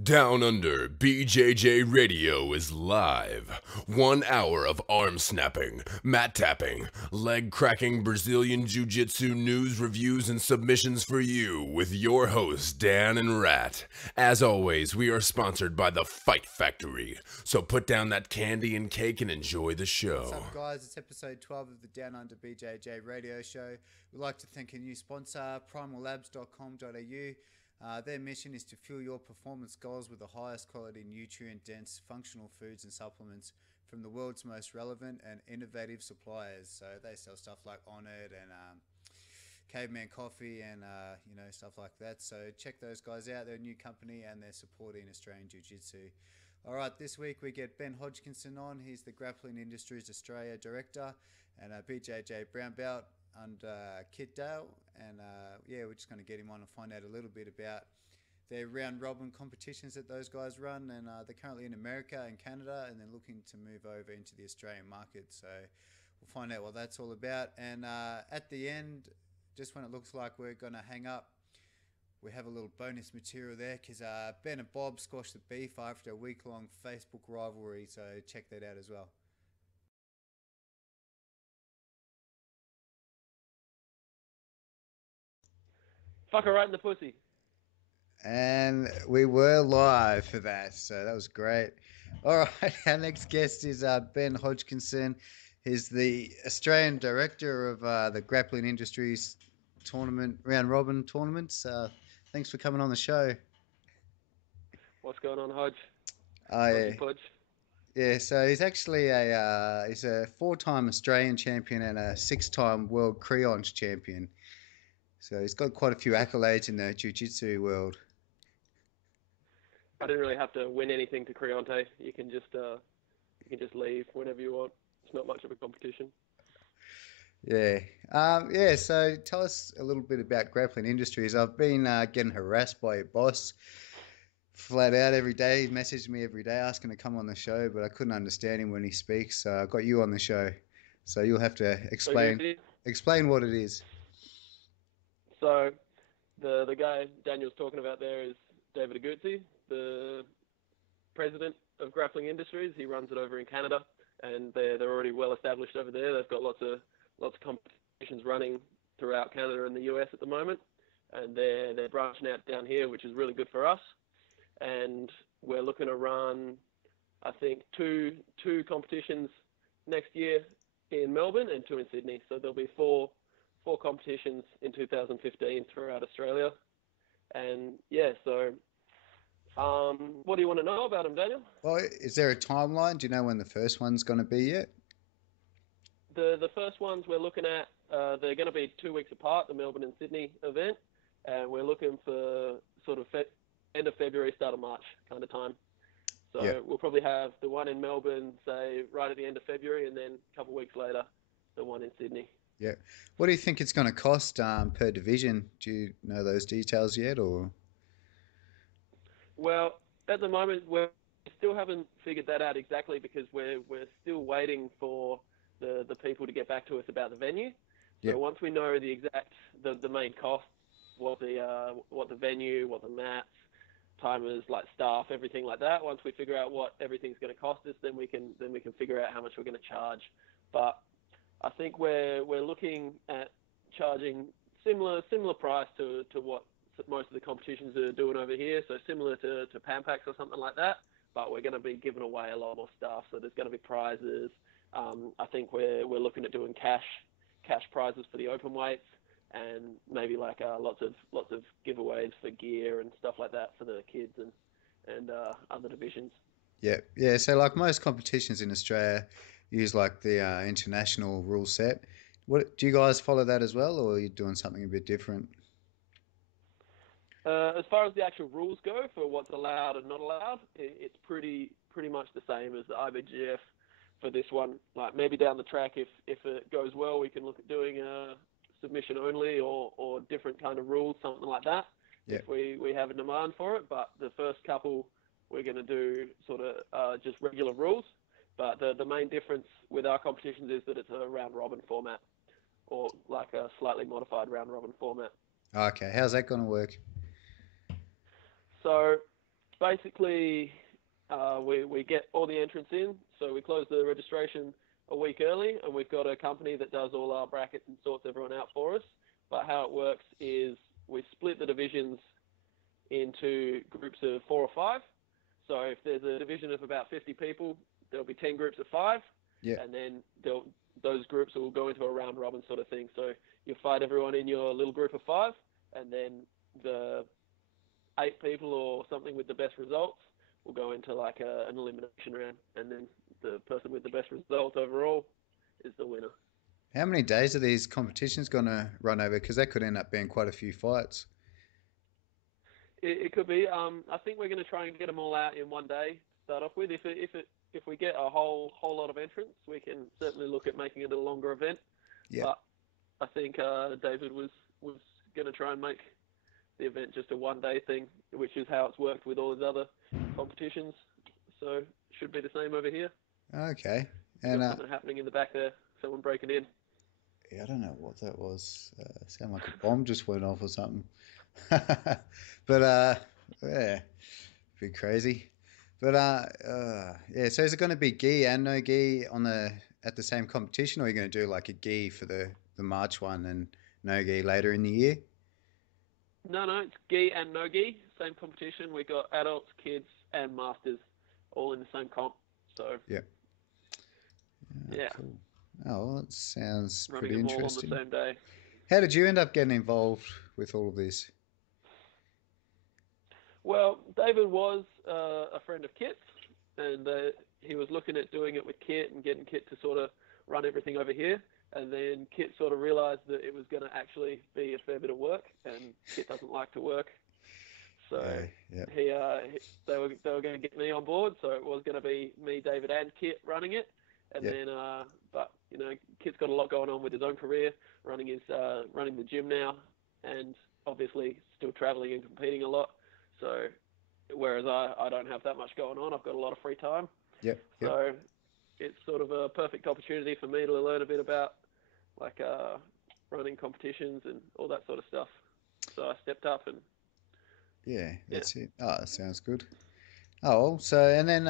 Down Under BJJ Radio is live. 1 hour of arm snapping, mat tapping, leg cracking Brazilian Jiu-jitsu news, reviews, and submissions for you with your hosts Dan and Rat. As always, we are sponsored by the Fight Factory. So put down that candy and cake and enjoy the show. What's up, guys? It's episode 12 of the Down Under BJJ Radio Show. We'd like to thank a new sponsor, primallabs.com.au. Their mission is to fuel your performance goals with the highest quality, nutrient-dense, functional foods and supplements from the world's most relevant and innovative suppliers. So they sell stuff like Onnit and Caveman Coffee and stuff like that. So check those guys out. They're a new company and they're supporting Australian Jiu-Jitsu. All right, this week we get Ben Hodgson on. He's the Grappling Industries Australia Director and a BJJ Brown Belt under Kit Dale, and we're just going to get him on and find out a little bit about their round robin competitions that those guys run, and they're currently in America and Canada, and they're looking to move over into the Australian market, so we'll find out what that's all about. And at the end, just when it looks like we're going to hang up, we have a little bonus material there because Ben and Bob squashed the beef after a week-long Facebook rivalry, so check that out as well. Fuck her right in the pussy. And we were live for that, so that was great. All right, our next guest is Ben Hodgson. He's the Australian Director of the Grappling Industries tournament, round robin tournaments. Thanks for coming on the show. What's going on, Hodge? Hodge. Yeah, so he's actually he's a 4-time Australian champion and a 6-time world Creon's champion. So he's got quite a few accolades in the jiu-jitsu world. I didn't really have to win anything to Creonte. You can just leave whenever you want. It's not much of a competition. Yeah. So tell us a little bit about Grappling Industries. I've been getting harassed by your boss flat out every day. He messaged me every day asking to come on the show, but I couldn't understand him when he speaks. So I got you on the show. So you'll have to explain what it is. So the guy Daniel's talking about there is David Aguzzi, the president of Grappling Industries. He runs it over in Canada, and they're already well established over there. They've got lots of competitions running throughout Canada and the US at the moment, and they're branching out down here, which is really good for us. And we're looking to run, I think, two competitions next year in Melbourne and 2 in Sydney. So there'll be four competitions in 2015 throughout Australia. And so what do you want to know about them, Daniel? Well, is there a timeline? Do you know when the first one's going to be yet? The first ones we're looking at, they're going to be 2 weeks apart, the Melbourne and Sydney event, and we're looking for sort of end of February, start of March kind of time. So We'll probably have the one in Melbourne, say, right at the end of February, and then a couple of weeks later, the one in Sydney. Yeah. What do you think it's going to cost per division? Do you know those details yet, or? Well, at the moment, we still haven't figured that out exactly because we're still waiting for the people to get back to us about the venue. So once we know the exact the main costs, what the venue, what the mats, timers, like staff, everything like that. Once we figure out what everything's going to cost us, then we can figure out how much we're going to charge. But I think we're looking at charging similar price to what most of the competitions are doing over here. So similar to Pampax or something like that. But we're going to be giving away a lot more stuff. So there's going to be prizes. I think we're looking at doing cash prizes for the open weights, and maybe like lots of giveaways for gear and stuff like that for the kids and other divisions. Yeah. So like most competitions in Australia use like the international rule set. What do you guys follow that as well, or are you doing something a bit different? As far as the actual rules go for what's allowed and not allowed, it's pretty much the same as the IBGF for this one. Like maybe down the track, if it goes well, we can look at doing a submission only or different kind of rules, something like that. If we have a demand for it. But the first couple, we're going to do sort of just regular rules. But the main difference with our competitions is that it's a round robin format, or like a slightly modified round robin format. Okay, how's that going to work? So basically we get all the entrants in, so we close the registration a week early, and we've got a company that does all our brackets and sorts everyone out for us. But how it works is we split the divisions into groups of 4 or 5. So if there's a division of about 50 people, there'll be 10 groups of 5, and then those groups will go into a round robin sort of thing. So you fight everyone in your little group of 5, and then the 8 people or something with the best results will go into like an elimination round, and then the person with the best result overall is the winner. How many days are these competitions going to run over? Because that could end up being quite a few fights. It could be. I think we're going to try and get them all out in one day to start off with. If we get a whole lot of entrants, we can certainly look at making it a longer event. Yeah. But I think David was going to try and make the event just a one-day thing, which is how it's worked with all his other competitions. So it should be the same over here. Okay. And something happening in the back there. Someone breaking in. Yeah, I don't know what that was. Sound like a bomb just went off or something. But yeah, pretty crazy. But yeah. So is it going to be gi and no gi at the same competition, or are you going to do like a gi for the March one and no gi later in the year? No, it's gi and no gi, same competition. We got adults, kids, and masters all in the same comp. So yeah. Yeah. Cool. Oh, well, that sounds running pretty them interesting. all on the same day. How did you end up getting involved with all of this? Well, David was a friend of Kit's, and he was looking at doing it with Kit and getting Kit to sort of run everything over here. And then Kit sort of realised that it was going to actually be a fair bit of work, and Kit doesn't like to work. So they were going to get me on board. So it was going to be me, David, and Kit running it. And then, but you know, Kit's got a lot going on with his own career, running the gym now, and obviously still traveling and competing a lot. So, whereas I don't have that much going on, I've got a lot of free time. Yep. So, it's sort of a perfect opportunity for me to learn a bit about like running competitions and all that sort of stuff. So I stepped up and. Yeah, that's it. Oh, that sounds good. Oh, so and then.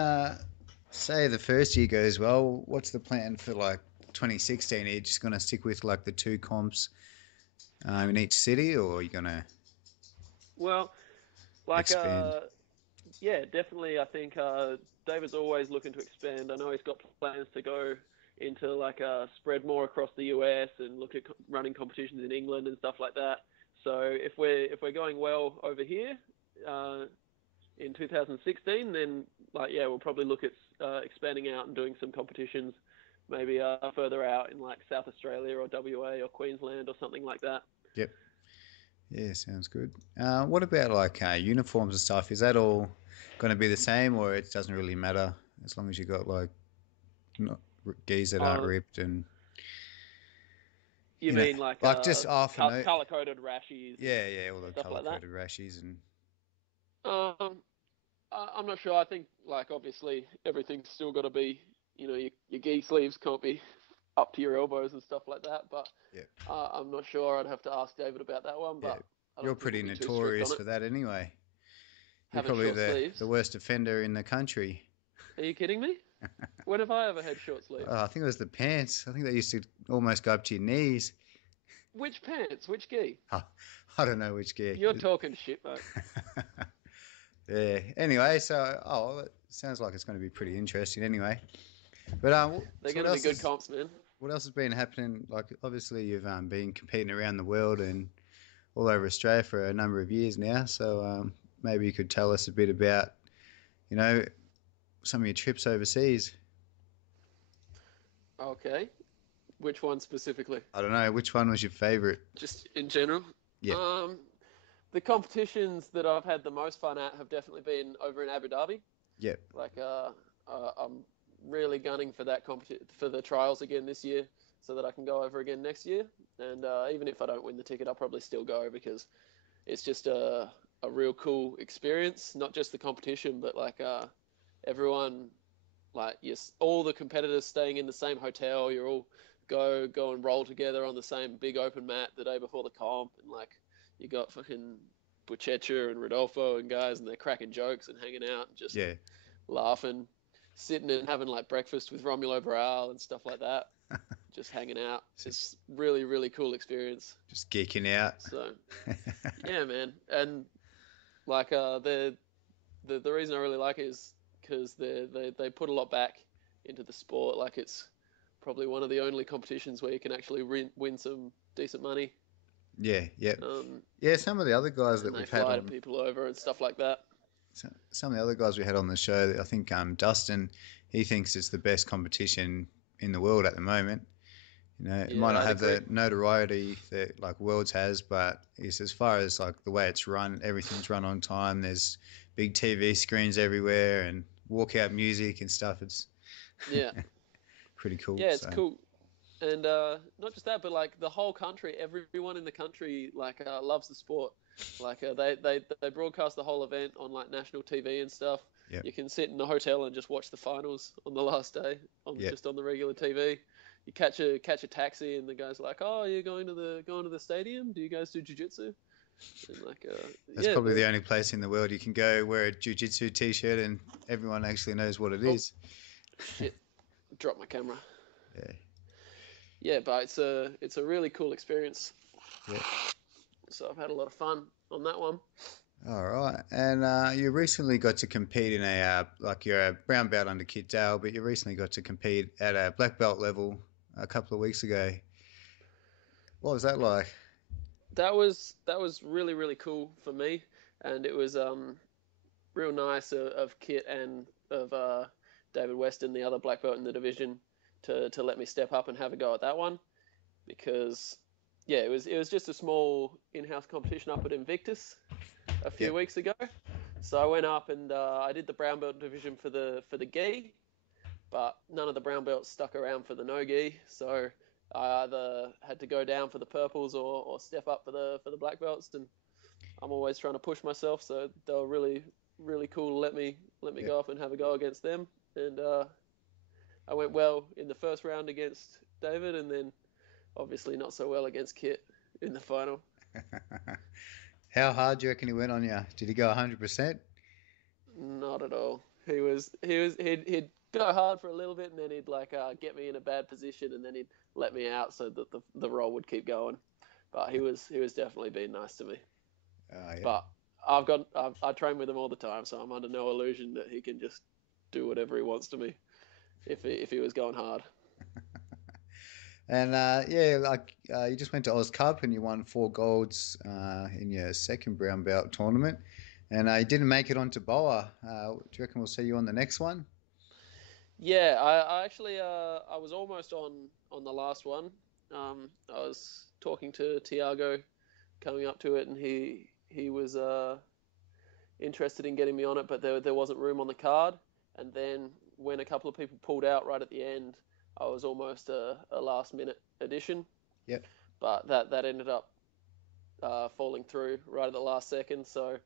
Say the first year goes well, what's the plan for like 2016? Are you just going to stick with like the 2 comps in each city, or are you going to expand? Yeah, definitely. I think David's always looking to expand. I know he's got plans to go into like spread more across the US and look at running competitions in England and stuff like that. So if we're going well over here in 2016, then we'll probably look at expanding out and doing some competitions, maybe further out in like South Australia or WA or Queensland or something like that. Yep. Yeah, sounds good. What about like uniforms and stuff? Is that all going to be the same, or it doesn't really matter as long as you got like gis that aren't ripped and you mean like just color-coded rashies? Yeah, all the color-coded rashies and. I'm not sure. I think, like, obviously, everything's still got to be, your gi sleeves can't be up to your elbows and stuff like that. But I'm not sure. I'd have to ask David about that one. But you're pretty notorious for that anyway. You're having probably the worst offender in the country. Are you kidding me? When have I ever had short sleeves? I think it was the pants. I think they used to almost go up to your knees. Which pants? Which gi? I don't know which gi. You're talking shit, mate. Yeah. Anyway, so it sounds like it's going to be pretty interesting. Anyway, but they're going to be good comps, man. What else has been happening? Like, obviously, you've been competing around the world and all over Australia for a number of years now. So maybe you could tell us a bit about, some of your trips overseas. Okay. Which one specifically? I don't know. Which one was your favourite? Just in general. Yeah. The competitions that I've had the most fun at have definitely been over in Abu Dhabi. Yep. Like, I'm really gunning for that for the trials again this year, so that I can go over again next year. And even if I don't win the ticket, I'll probably still go because it's just a real cool experience. Not just the competition, but like everyone, like all the competitors staying in the same hotel. You're all go and roll together on the same big open mat the day before the comp, and like. You got fucking Buchecha and Rodolfo and guys, and they're cracking jokes and hanging out and just laughing, sitting and having like breakfast with Romulo Barral and stuff like that. Just hanging out. It's really, really cool experience. Just geeking out. So, yeah, man. And like the reason I really like it is because they put a lot back into the sport. Like it's probably one of the only competitions where you can actually win some decent money. Yeah. Some of the other guys that we've had on, people over and stuff like that. Some of the other guys we had on the show, I think Dustin, he thinks it's the best competition in the world at the moment. You know, it might not have the notoriety that like Worlds has, but it's as far as like the way it's run, everything's run on time. There's big TV screens everywhere and walkout music and stuff. It's pretty cool. Yeah, it's cool. And not just that, but like the whole country, everyone in the country like loves the sport. Like they broadcast the whole event on like national TV and stuff. Yep. You can sit in a hotel and just watch the finals on the last day just on the regular TV. You catch a taxi and the guy's like, "Oh, you're going to the stadium? Do you guys do jiu-jitsu?" And like, that's probably the only place in the world you can go wear a jiu-jitsu t-shirt and everyone actually knows what it is. Shit, drop my camera. Yeah. Yeah, but it's a really cool experience. Yeah. So I've had a lot of fun on that one. All right, and you recently got to compete in you're a brown belt under Kit Dale, but you recently got to compete at a black belt level a couple of weeks ago. What was that like? That was really, really cool for me, and it was real nice of Kit and of David Weston, the other black belt in the division, to let me step up and have a go at that one, because it was just a small in-house competition up at Invictus a few weeks ago. So I went up and I did the brown belt division for the gi, but none of the brown belts stuck around for the no gi. So I either had to go down for the purples or step up for the black belts. And I'm always trying to push myself, so they were really, really cool to let me go up and have a go against them. And I went well in the first round against David, and then obviously not so well against Kit in the final. How hard do you reckon he went on you? Did he go 100%? Not at all. He'd go hard for a little bit, and then he'd like get me in a bad position, and then he'd let me out so that the roll would keep going. But he was definitely being nice to me. But I train with him all the time, so I'm under no illusion that he can just do whatever he wants to me if he was going hard. And you just went to Oz Cup and you won 4 golds in your second brown belt tournament, and you didn't make it onto BOA. Do you reckon we'll see you on the next one? Yeah, I actually I was almost on the last one. I was talking to Tiago coming up to it, and he was interested in getting me on it, but there wasn't room on the card. And then when a couple of people pulled out right at the end, I was almost a last-minute addition. Yep. But that ended up falling through right at the last second. So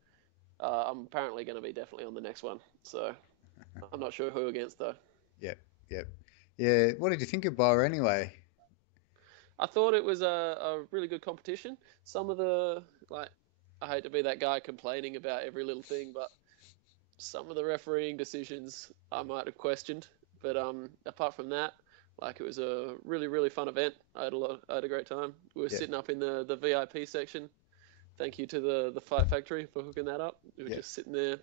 I'm apparently going to be definitely on the next one. So I'm not sure who against, though. Yep. Yeah, what did you think of BOA anyway? I thought it was a really good competition. Some of the, I hate to be that guy complaining about every little thing, but some of the refereeing decisions I might have questioned. But apart from that, it was a really, really fun event. I had a great time. We were sitting up in the VIP section. Thank you to the Fight Factory for hooking that up. We were just sitting there,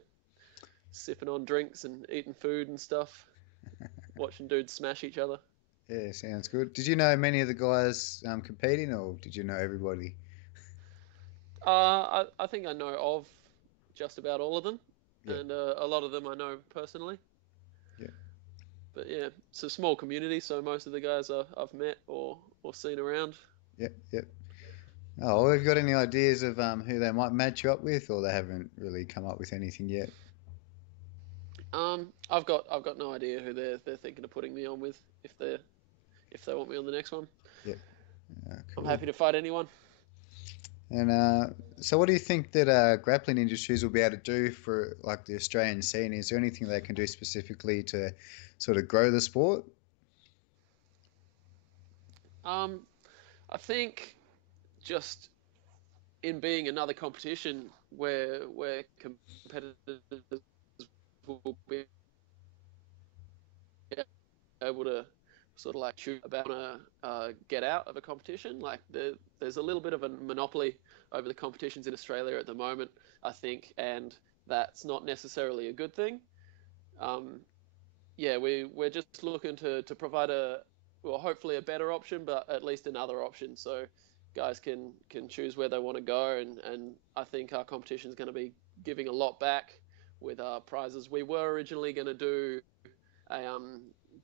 sipping on drinks and eating food and stuff, watching dudes smash each other. Yeah, sounds good. Did you know many of the guys competing, or did you know everybody? I think I know of just about all of them, and a lot of them I know personally. Yeah. But yeah, it's a small community, so most of the guys I've met or seen around. Yep. Oh, well, have you got any ideas of who they might match you up with, or they haven't really come up with anything yet? I've got no idea who they're thinking of putting me on with if they want me on the next one. Yeah. Cool. I'm happy to fight anyone. And so what do you think that grappling industries will be able to do for the Australian scene? Is there anything they can do specifically to sort of grow the sport? I think just in being another competition where competitors will be able to sort of like choose about get out of a competition. Like there's a little bit of a monopoly over the competitions in Australia at the moment, I think, and that's not necessarily a good thing. We're just looking to provide hopefully a better option, but at least another option, so guys can choose where they want to go, and I think our competition is going to be giving a lot back with our prizes. We were originally going to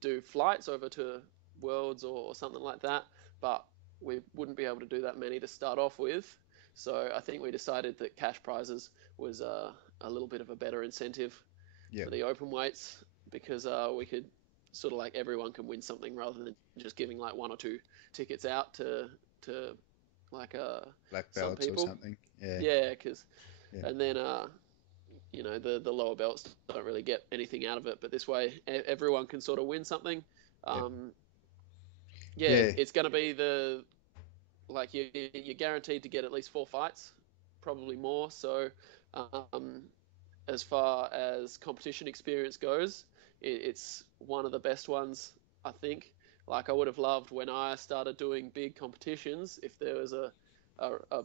do flights over to Worlds or something like that, but we wouldn't be able to do that many to start off with. So I think we decided that cash prizes was a little bit of a better incentive for the open weights, because we could sort of like everyone can win something rather than just giving like 1 or 2 tickets out to like black some belts people. or something. And then the lower belts don't really get anything out of it, but this way everyone can sort of win something. It's going to be you're guaranteed to get at least 4 fights, probably more. So as far as competition experience goes, it's one of the best ones, I think. Like I would have loved when I started doing big competitions, if there was a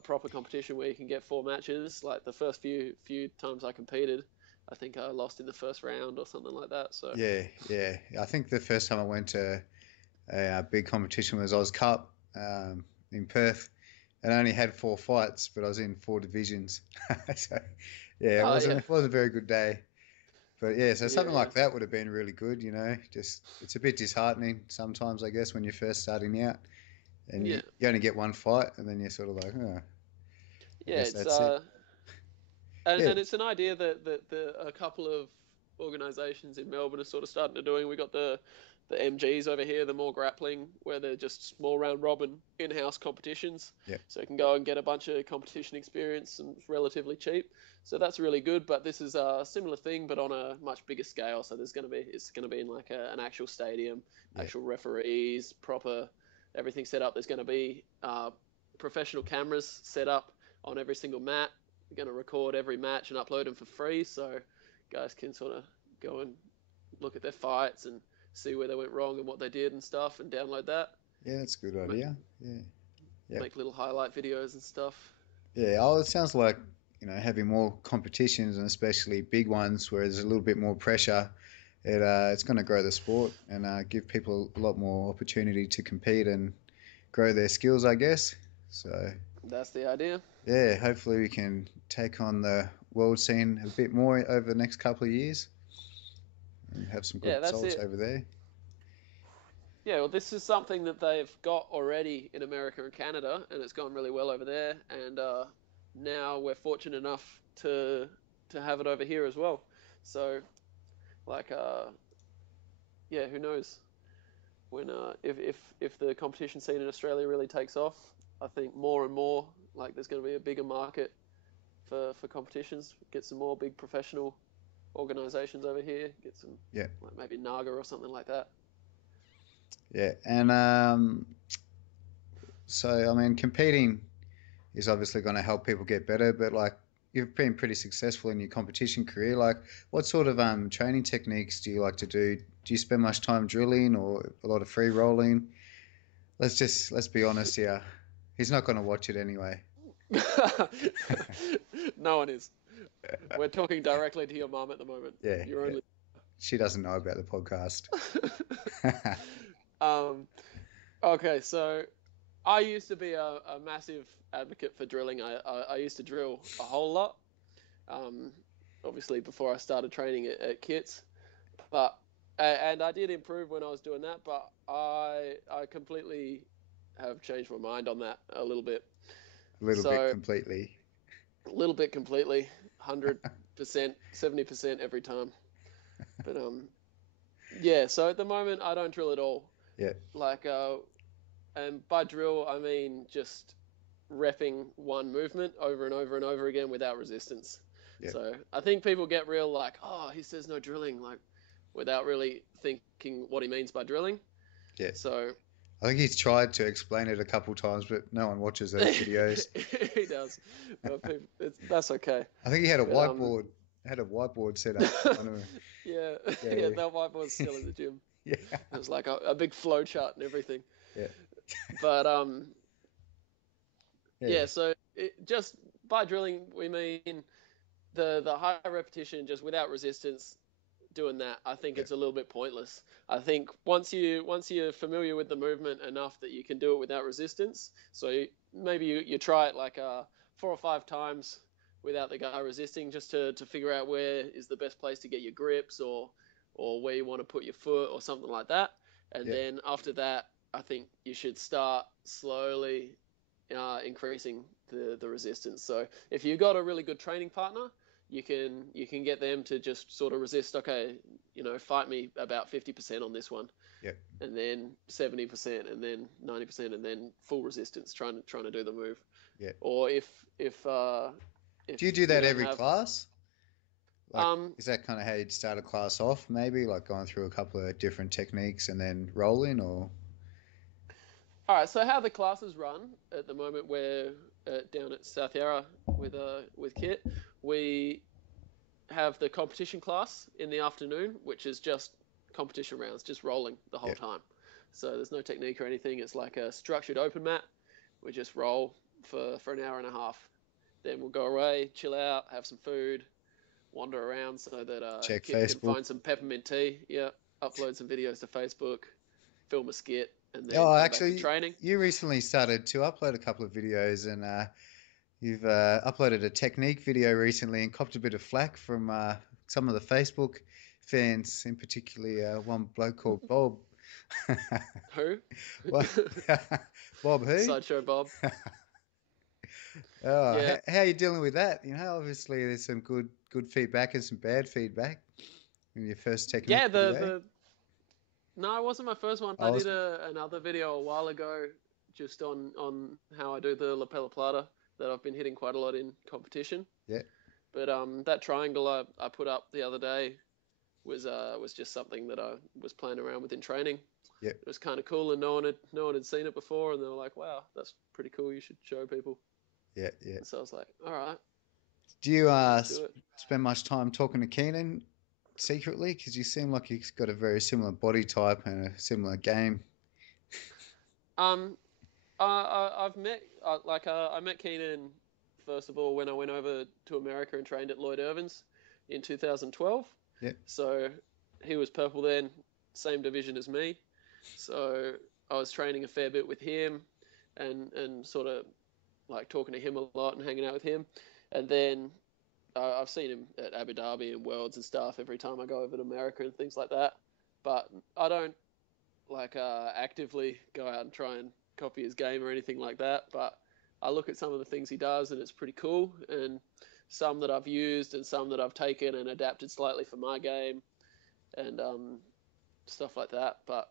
proper competition where you can get 4 matches. Like the first few times I competed, I think I lost in the first round or something like that. So I think the first time I went to a big competition was Oz Cup in Perth, and I only had 4 fights, but I was in 4 divisions. So it wasn't a very good day. But so something like that would have been really good, just it's a bit disheartening sometimes, I guess, when you're first starting out and you only get 1 fight, and then you're sort of like, it's that's it. And it's an idea that a couple of organisations in Melbourne are sort of starting to doing. We got the MGs over here, the more grappling, where they're just small round robin in-house competitions. So you can go and get a bunch of competition experience and it's relatively cheap. So that's really good. But this is a similar thing, but on a much bigger scale. So it's going to be in like an actual stadium, actual referees, proper everything set up. There's going to be professional cameras set up on every single mat. We're going to record every match and upload them for free, so guys can sort of go and look at their fights and see where they went wrong and what they did and stuff, and download that. Yeah, that's a good idea. Make little highlight videos and stuff. It sounds like, having more competitions, and especially big ones where there's a little bit more pressure, it's going to grow the sport and give people a lot more opportunity to compete and grow their skills, I guess. So that's the idea. Hopefully we can take on the world scene a bit more over the next couple of years and have some good results over there. Well, this is something that they've got already in America and Canada, and it's gone really well over there. And now we're fortunate enough to have it over here as well. So, who knows when if the competition scene in Australia really takes off. I think more and more, like, there's going to be a bigger market for competitions. Get some more big professional organisations over here. Get some, like maybe Naga or something like that. And so I mean, competing is obviously going to help people get better. But like, you've been pretty successful in your competition career. Like, what sort of training techniques do you like to do? Do you spend much time drilling or a lot of free rolling? Let's be honest here. He's not going to watch it anyway. No one is. We're talking directly to your mom at the moment. She doesn't know about the podcast. Okay, so I used to be a massive advocate for drilling. I used to drill a whole lot, obviously before I started training at Kits, and I did improve when I was doing that, but I completely have changed my mind on that a little bit. A little bit completely. 100%, 70% every time. But so at the moment I don't drill at all. Like, and by drill I mean just repping one movement over and over and over again without resistance. So I think people get real like, oh, he says no drilling, like, without really thinking what he means by drilling. So I think he's tried to explain it a couple times, but no one watches those videos. He does. But that's okay. I think he had a whiteboard. Had a whiteboard set up. Yeah, that whiteboard's still in the gym. Yeah, it was like a big flow chart and everything. Yeah, but So just by drilling, we mean the high repetition, just without resistance. Doing that, I think it's a little bit pointless. I think once you're familiar with the movement enough that you can do it without resistance, so maybe you try it like 4 or 5 times without the guy resisting, just to figure out where is the best place to get your grips, or where you want to put your foot or something like that. And then after that, I think you should start slowly increasing the resistance. So if you've got a really good training partner, you can get them to just sort of resist. Okay, fight me about 50% on this one. Yeah. And then 70%, and then 90%, and then full resistance, trying to do the move. Yeah. Or if do you do that every class? Is that kind of how you'd start a class off? Maybe like going through a couple of different techniques and then rolling, or? All right. So how the classes run at the moment, we're down at South Yarra with Kit. We have the competition class in the afternoon, which is just competition rounds, just rolling the whole time. So there's no technique or anything. It's like a structured open mat. We just roll for an hour and a half. Then we'll go away, chill out, have some food, wander around so that check Kit Facebook. can find some peppermint tea. Yeah, upload some videos to Facebook, film a skit, and then actually, back to training. You recently started to upload a couple of videos, and you've uploaded a technique video recently and copped a bit of flack from some of the Facebook fans, in particular one bloke called Bob. Who? Bob who? Sideshow Bob. How are you dealing with that? Obviously there's some good feedback and some bad feedback in your first technique video. No, it wasn't my first one. I did another video a while ago just on how I do the lapella plata that I've been hitting quite a lot in competition. Yeah. But that triangle I put up the other day was just something that I was playing around with in training. Yeah. It was kind of cool, and no one had seen it before, and they were like, "Wow, that's pretty cool. You should show people." Yeah. And so I was like, "All right." Do you spend much time talking to Keenan secretly? Because you seem like he's got a very similar body type and a similar game. I met Keenan first of all when I went over to America and trained at Lloyd Irvin's in 2012. Yeah. So he was purple then, same division as me. So I was training a fair bit with him, and sort of like talking to him a lot and hanging out with him. And then I've seen him at Abu Dhabi and Worlds and stuff every time I go over to America and things like that. But I don't actively go out and try and copy his game or anything like that. But I look at some of the things he does and it's pretty cool. And some that I've used and some that I've taken and adapted slightly for my game and stuff like that. But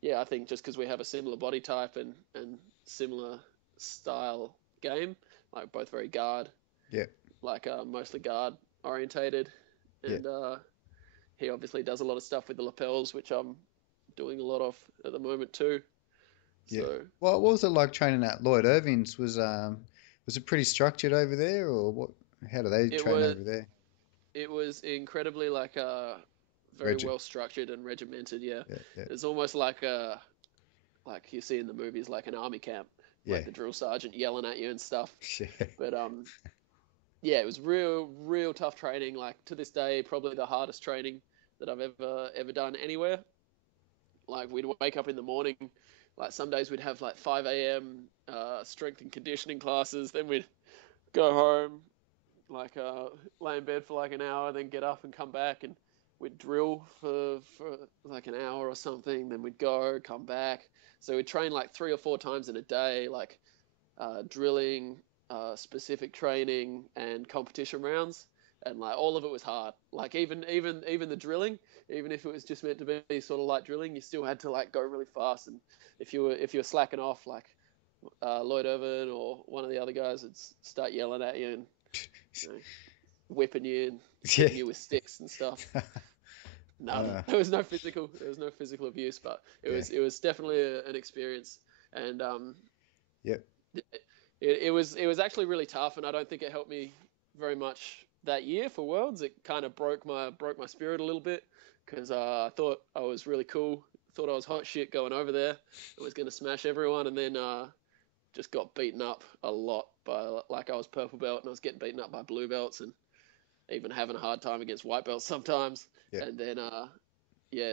yeah, I think just because we have a similar body type and similar style game, like both very guard. Yeah. Like mostly guard orientated. And he obviously does a lot of stuff with the lapels, which I'm doing a lot of at the moment too. Yeah. So, well, what was it like training at Lloyd Irvin's? Was it pretty structured over there, or what? How do they train over there? It was incredibly very well structured and regimented. Yeah. It's almost like you see in the movies, like an army camp, like the drill sergeant yelling at you and stuff. But it was real tough training. Like to this day, probably the hardest training that I've ever done anywhere. Like we'd wake up in the morning, like some days we'd have like 5 a.m. Strength and conditioning classes. Then we'd go home, lay in bed for like an hour, then get up and come back, and we'd drill for like an hour or something. Then we'd come back. So we'd train like 3 or 4 times in a day, like drilling, specific training, and competition rounds. And like all of it was hard. Like even the drilling, even if it was just meant to be sort of light drilling, you still had to like go really fast. And if you were slacking off, like Lloyd Irvin or one of the other guys would start yelling at you and whipping you and hitting you with sticks and stuff. None. There was no physical abuse, but it was definitely an experience. And it was actually really tough, and I don't think it helped me very much that year for Worlds. It kind of broke my spirit a little bit, because I thought I was really cool, thought I was hot shit going over there, I was going to smash everyone, and then just got beaten up a lot by, like, I was purple belt and I was getting beaten up by blue belts, and even having a hard time against white belts sometimes. And then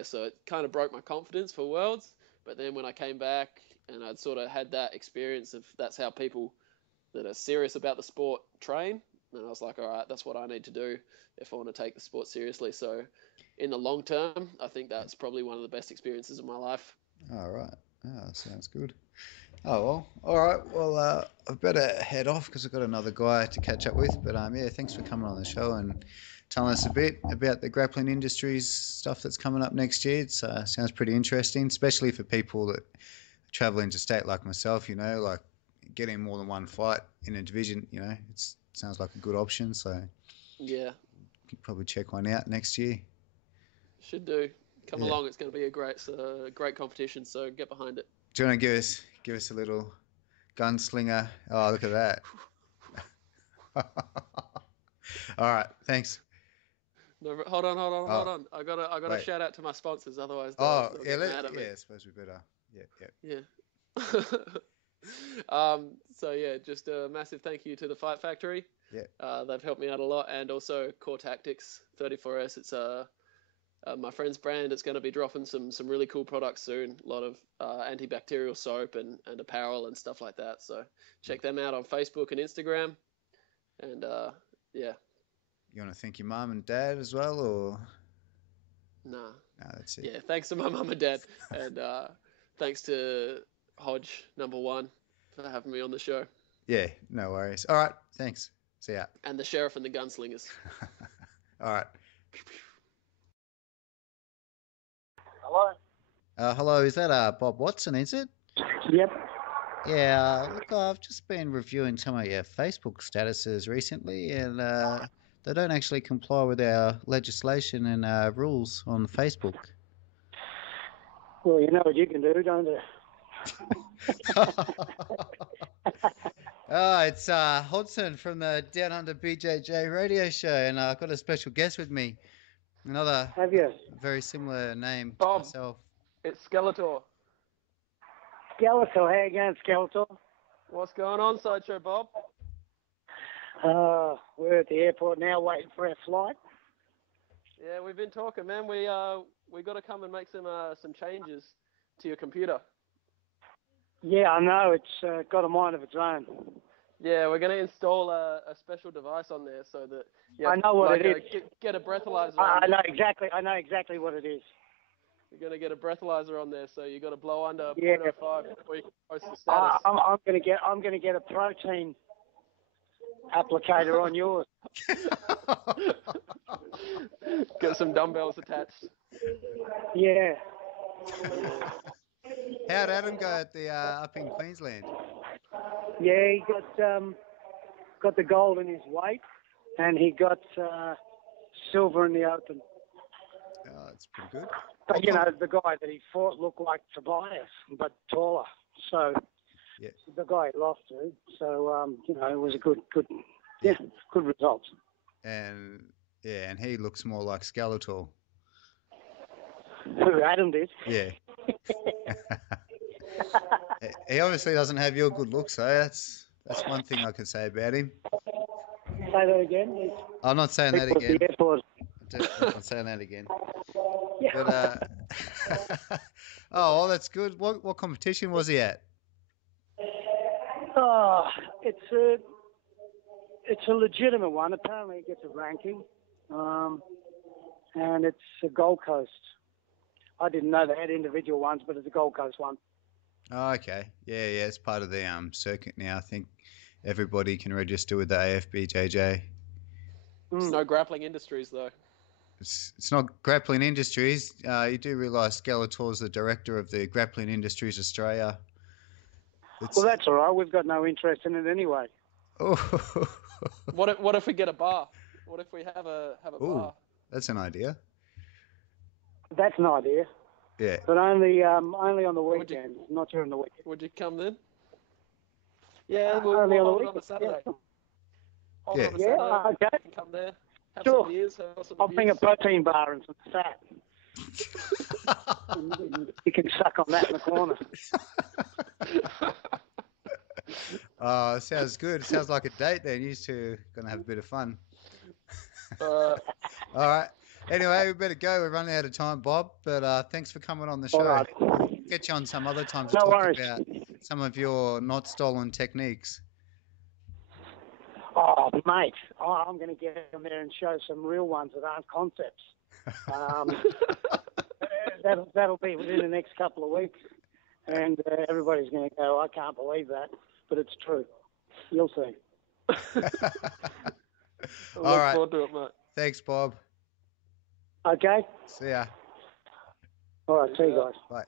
so it kind of broke my confidence for Worlds. But then when I came back and I'd sort of had that experience of that's how people that are serious about the sport train, and I was like, all right, that's what I need to do if I want to take the sport seriously. So in the long term, I think that's probably one of the best experiences of my life. All right. Oh, sounds good. Oh, well, all right. Well, I better head off because I've got another guy to catch up with. But thanks for coming on the show and telling us a bit about the grappling industry's stuff that's coming up next year. It sounds pretty interesting, especially for people that travel interstate like myself, like getting more than one fight in a division, it sounds like a good option. So yeah, you could probably check one out next year. Should do. Come along. It's going to be a great competition. So get behind it. Do you want to give us a little gunslinger? Oh, look at that. All right. Thanks. No, hold on. I gotta shout out to my sponsors, otherwise. I suppose we better. Yeah. Just a massive thank you to the Fight Factory. Yeah. They've helped me out a lot, and also Core Tactics 34S. It's my friend's brand. It's going to be dropping some really cool products soon. A lot of antibacterial soap and apparel and stuff like that. So check them out on Facebook and Instagram. And You want to thank your mum and dad as well, or? No, that's it. Yeah, thanks to my mum and dad, and thanks to Hodge #1 for having me on the show. Yeah, no worries. All right, thanks. See ya. And the sheriff and the gunslingers. All right. Hello? Hello, is that Bob Watson, is it? Yep. Yeah, look, I've just been reviewing some of your Facebook statuses recently, and they don't actually comply with our legislation and rules on Facebook. Well, you know what you can do, don't you? It's Hodgson from the Down Under BJJ Radio Show, and I've got a special guest with me. Another Have you? Very similar name Bob. to myself. It's Skeletor. Skeletor, how you going, Skeletor? What's going on, Sideshow Bob? We're at the airport now waiting for our flight. Yeah, we've been talking, man. We got to come and make some changes to your computer. Yeah, I know. It's got a mind of its own. Yeah, we're going to install a special device on there so that I know what it is. Get a breathalyzer. I know exactly what it is. You're going to get a breathalyzer on there, so you got to blow under 0.05 before you can post the status. I'm going to get a protein applicator on yours. Get some dumbbells attached. Yeah. How'd Adam go at the up in Queensland? Yeah, he got the gold in his weight, and he got silver in the open. Oh, that's pretty good. But the guy that he fought looked like Tobias, but taller. So the guy he lost to. So it was a good result. And he looks more like Skeletor. Who, Adam did? Yeah. He obviously doesn't have your good looks, though. That's one thing I can say about him. Say that again. I'm not saying that again. I'm not saying that again. Yeah. But well, that's good. What competition was he at? It's a legitimate one. Apparently, it gets a ranking, and it's a Gold Coast. I didn't know they had individual ones, but it's a Gold Coast one. Oh, okay. Yeah, it's part of the circuit now. I think everybody can register with the AFBJJ. It's no grappling industries, though. It's not grappling industries. You do realise Skeletor's the director of the Grappling Industries Australia. Well, that's all right. We've got no interest in it anyway. Oh. What if we get a bar? What if we have a bar? That's an idea. That's an idea. Yeah. But only on the weekend, not during the week. Would you come then? Yeah, we'll only on the hold it weekend. on a Saturday. Yeah. Hold it on a Yeah, Saturday. okay. You can come there, have Sure. some beers, have some I'll bring a beers. protein bar and some fat. You can suck on that in the corner. Sounds good. Sounds like a date then. You two going to have a bit of fun. All right. Anyway, we better go. We're running out of time, Bob. But thanks for coming on the show. All right. Get you on some other time to No talk worries. about some of your not stolen techniques. Oh, mate, I'm going to get in there and show some real ones that aren't concepts. That'll be within the next couple of weeks. And everybody's going to go, I can't believe that. But it's true. You'll see. All right. Forward to it, mate. Thanks, Bob. Okay? See ya. All right, see you guys. Bye.